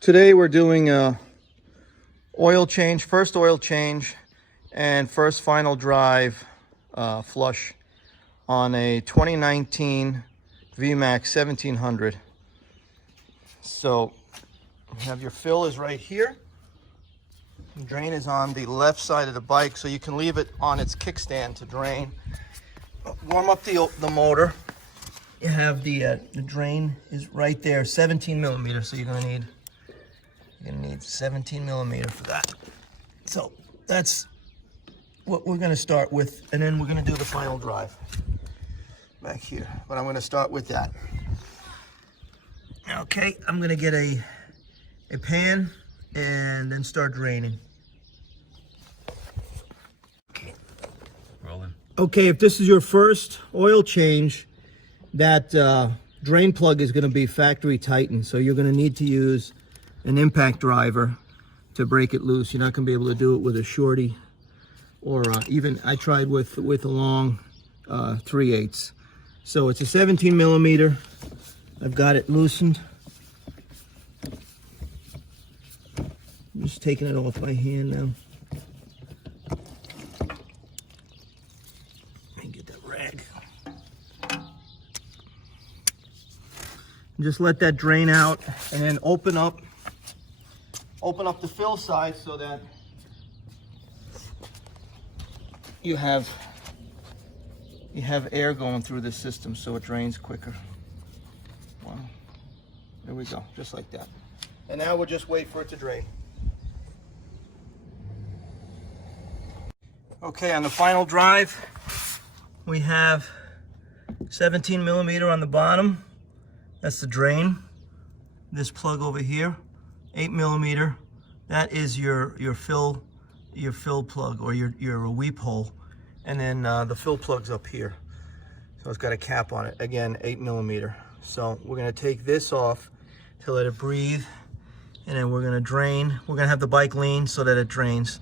Today we're doing a oil change, first oil change and first final drive flush on a 2019 VMax 1700. So you have your fill is right here. The drain is on the left side of the bike, so you can leave it on its kickstand to drain. Warm up the motor. You have the drain is right there, 17 millimeter. So you're gonna need 17 millimeter for that. So that's what we're gonna start with, and then we're gonna do the final drive back here. But I'm gonna start with that. Okay, I'm gonna get a pan and then start draining. Okay. Rolling. Okay, if this is your first oil change, that drain plug is gonna be factory tightened. So you're gonna need to use an impact driver to break it loose. You're not going to be able to do it with a shorty, or even I tried with a long 3/8. So it's a 17 millimeter. I've got it loosened. I'm just taking it off my hand now. Let me get that rag. And just let that drain out, and then open up the fill side so that you have air going through the system so it drains quicker. Wow. There we go, just like that. And now we'll just wait for it to drain. Okay, on the final drive, we have 17 millimeter on the bottom. That's the drain. This plug over here, 8 millimeter. That is your fill plug, or your weep hole. And then the fill plug's up here. So it's got a cap on it. Again, 8 millimeter. So we're gonna take this off to let it breathe. And then we're gonna drain. We're gonna have the bike lean so that it drains.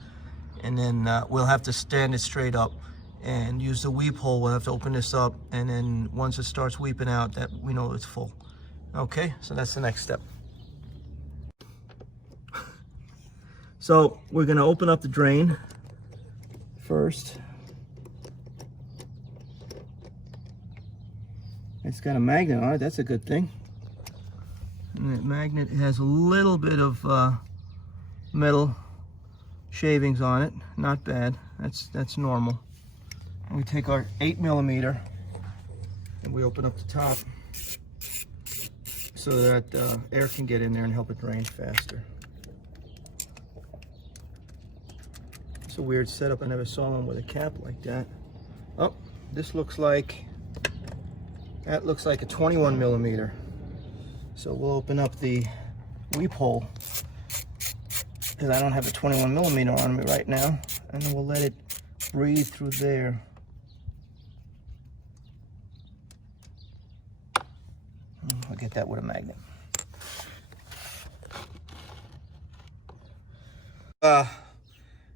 And then we'll have to stand it straight up and use the weep hole. We'll have to open this up. And then once it starts weeping out, that we know it's full. Okay, so that's the next step. So we're gonna open up the drain first. It's got a magnet on it, that's a good thing. And that magnet has a little bit of metal shavings on it, not bad, that's normal. And we take our 8 millimeter and we open up the top so that air can get in there and help it drain faster. It's a weird setup. I never saw one with a cap like that. Oh, this looks like, that looks like a 21 millimeter. So we'll open up the weep hole, because I don't have a 21 millimeter on me right now, and then we'll let it breathe through there. I'll get that with a magnet.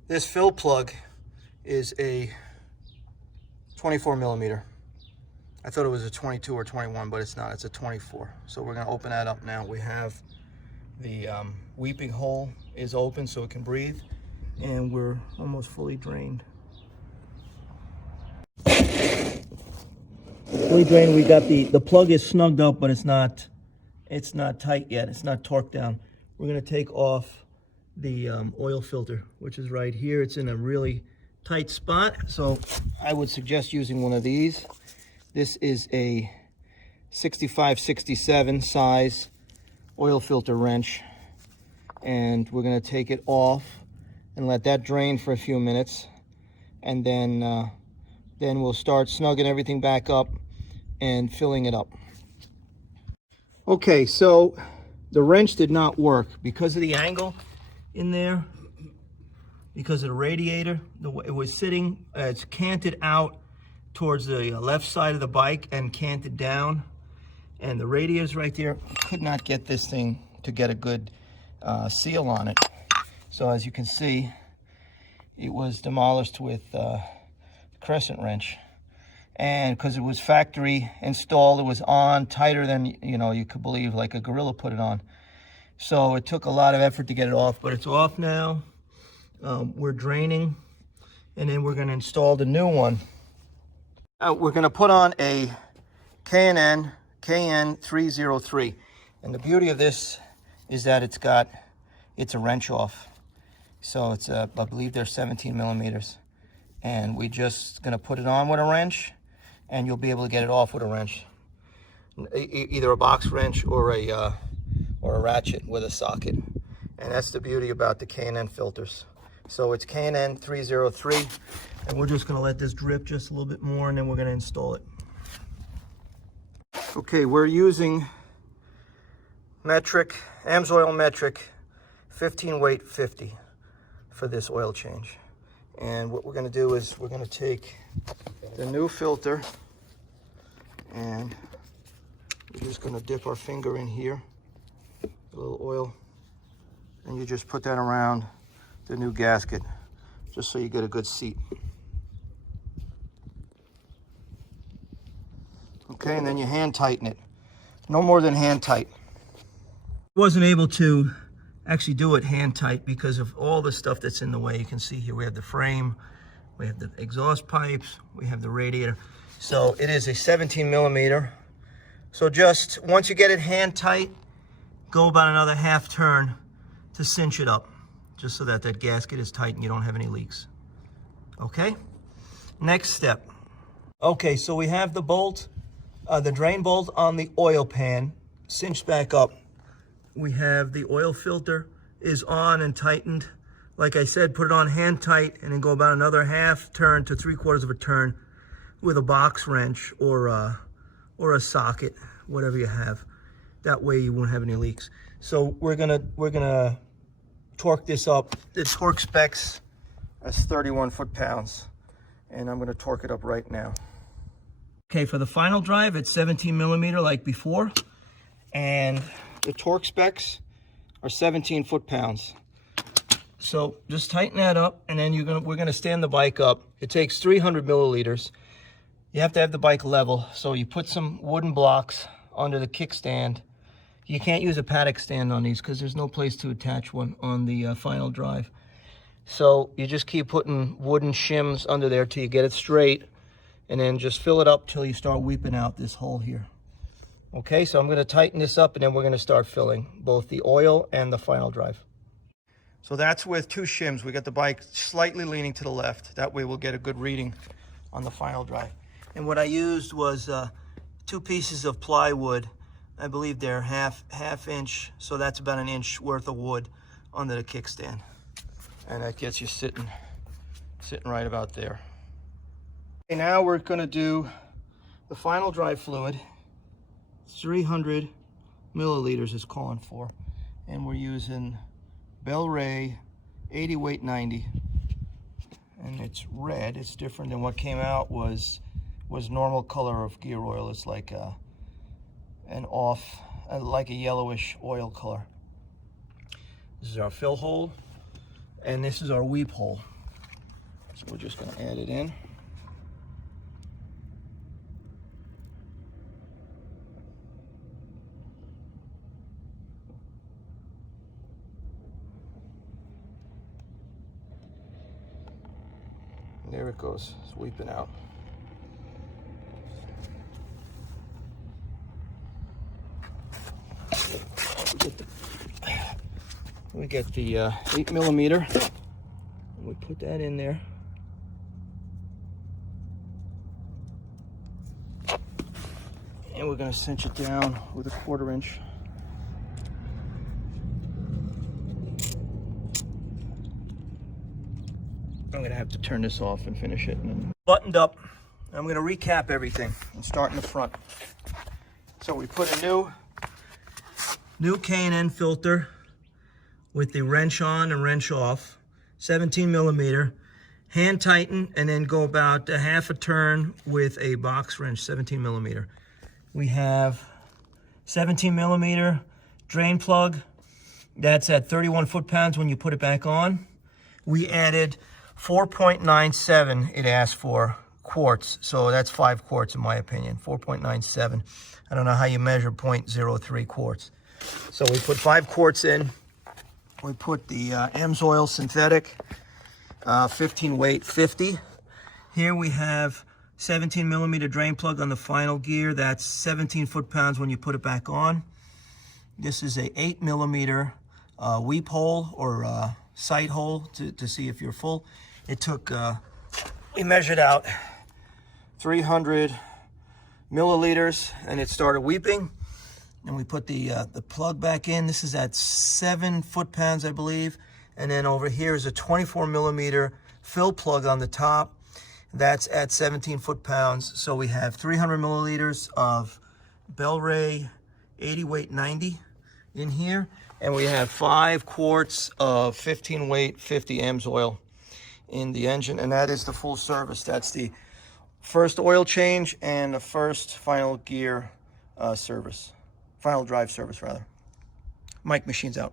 This fill plug is a 24 millimeter. I thought it was a 22 or 21, but it's not, it's a 24. So we're gonna open that up now. We have the weeping hole is open so it can breathe, and we're almost fully drained. Fully drained. We got the plug is snugged up, but it's not tight yet. It's not torqued down. We're gonna take off the oil filter, which is right here. It's in a really tight spot, so I would suggest using one of these. This is a 65-67 size oil filter wrench, and we're going to take it off and let that drain for a few minutes, and then we'll start snugging everything back up and filling it up. Okay, so the wrench did not work because of the angle in there, because of the radiator. It was sitting, it's canted out towards the left side of the bike and canted down, and the radiator's right there. Could not get this thing to get a good seal on it. So as you can see, it was demolished with crescent wrench. And because it was factory installed, it was on tighter than, you know, you could believe, like a gorilla put it on. So it took a lot of effort to get it off, but it's off now. We're draining, and then we're going to install the new one. We're going to put on a K&N KN303, and the beauty of this is that it's a wrench off. So it's I believe they're 17 millimeters, and we just going to put it on with a wrench, and you'll be able to get it off with a wrench, either a box wrench or a ratchet with a socket. And that's the beauty about the K&N filters. So it's KN303, and we're just going to let this drip just a little bit more, and then we're going to install it. Okay, we're using metric, AMSOIL metric 15 weight 50 for this oil change. And what we're going to do is we're going to take the new filter, and we're just going to dip our finger in here, a little oil, and you just put that around the new gasket just so you get a good seat. Okay, and then you hand tighten it. No more than hand tight. Wasn't able to actually do it hand tight because of all the stuff that's in the way. You can see here we have the frame, we have the exhaust pipes, we have the radiator. So it is a 17 millimeter. So just once you get it hand tight, go about another half turn to cinch it up, just so that gasket is tight and you don't have any leaks. Okay, next step. Okay, so we have the bolt, the drain bolt on the oil pan cinched back up. We have the oil filter is on and tightened. Like I said, put it on hand tight and then go about another half turn to 3/4 of a turn with a box wrench or a socket, whatever you have. That way you won't have any leaks. So we're gonna torque this up. The torque specs as 31 foot-pounds, and I'm gonna torque it up right now. Okay, for the final drive, it's 17 millimeter like before, and the torque specs are 17 foot-pounds. So just tighten that up, and then we're gonna stand the bike up. It takes 300 milliliters. You have to have the bike level, so you put some wooden blocks under the kickstand. You can't use a paddock stand on these because there's no place to attach one on the final drive. So you just keep putting wooden shims under there till you get it straight, and then just fill it up till you start weeping out this hole here. Okay, so I'm going to tighten this up, and then we're going to start filling both the oil and the final drive. So that's with 2 shims. We got the bike slightly leaning to the left. That way we'll get a good reading on the final drive. And what I used was 2 pieces of plywood. I believe they're half inch, so that's about an inch worth of wood under the kickstand. And that gets you sitting right about there. Okay, now we're gonna do the final drive fluid. 300 milliliters is calling for. And we're using Bel Ray 80 weight 90. And it's red. It's different than what came out was normal color of gear oil. It's like like a yellowish oil color. This is our fill hole, and this is our weep hole. So we're just going to add it in. And there it goes, it's weeping out. We get the 8 millimeter, and we put that in there. And we're going to cinch it down with a 1/4 inch. I'm going to have to turn this off and finish it. And then buttoned up. I'm going to recap everything and start in the front. So we put a new K&N filter with the wrench on and wrench off, 17 millimeter, hand tighten, and then go about a half a turn with a box wrench, 17 millimeter. We have 17 millimeter drain plug. That's at 31 foot-pounds when you put it back on. We added 4.97, it asked for, quarts. So that's 5 quarts in my opinion, 4.97. I don't know how you measure 0.03 quarts. So we put 5 quarts in. We put the AMSOIL synthetic, 15 weight, 50. Here we have 17 millimeter drain plug on the final gear. That's 17 foot-pounds when you put it back on. This is a 8 millimeter weep hole or sight hole to see if you're full. It took, we measured out 300 milliliters and it started weeping. And we put the plug back in. This is at 7 foot-pounds, I believe. And then over here is a 24 millimeter fill plug on the top. That's at 17 foot-pounds. So we have 300 milliliters of Bel-Ray 80 weight 90 in here. And we have 5 quarts of 15 weight 50 AMSOIL in the engine. And that is the full service. That's the first oil change and the first final gear service. Final drive service, rather. Mike, machines out.